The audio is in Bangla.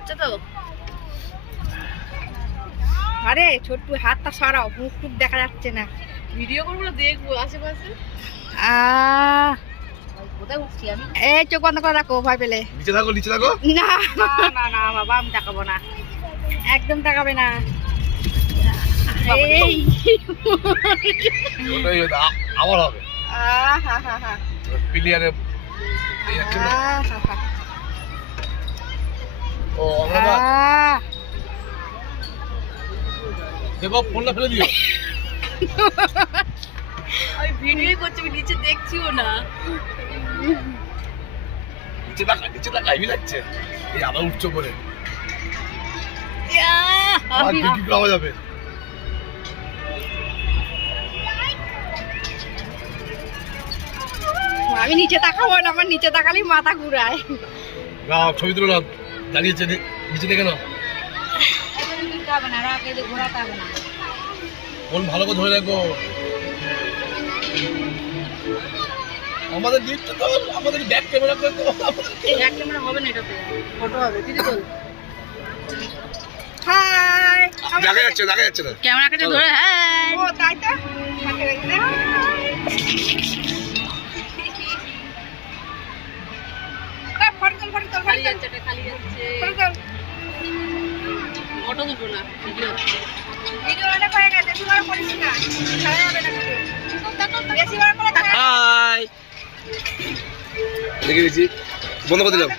হচ্ছে তো। আরে ছোট্টু হাতটা সরাও, মুখ টুক দেখা যাচ্ছে না। ভিডিও করবো না, দেখবো আশেপাশে। কোথায় উঠছি আমি? এই চোখ বন্ধ করে রাখো ভয় পেলে। নিচে থাকো, নিচে থাকো। না না না বাবা, আমি তাকাবো না, একদম তাকাবে না। এই ওটাই আবার হবে আহা প্লেয়ারে এই যাচ্ছে না। ও আমরা দেবো, ফোনটা ফেলে দিও। আমি ভিডিও করছি, আমি নিচে দেখছিও না। নিচে থাকা, নিচে থাকা হেভি লাগছে। এই আবার উঠছো বলে আবার বিক্রি করা যাবে। আমি নিচে তাকাবো না, আমার নিচে তাকালেই মাথা ঘুরায়। না ছবি তুলো না, দাঁড়িয়েছে নিচে দেখে নাও। ফোন ভালো করে ধরে রাখো। আমাদের দিকটা তো আমাদের ব্যাক ক্যামেরা করে তো এই এক ক্যামেরা হবে না, এটাতে ফটো হবে। দিদি তো হাই, দেখা যাচ্ছে, দেখা যাচ্ছে না। ক্যামেরা কাছে ধরে, হ্যাঁ ও তাই তো খালি যাচ্ছে, এটা খালি যাচ্ছে। ফটো দুটো না, ভিডিও হচ্ছে। হাই দেখে দিচ্ছি, বন্ধ করে দিলাম।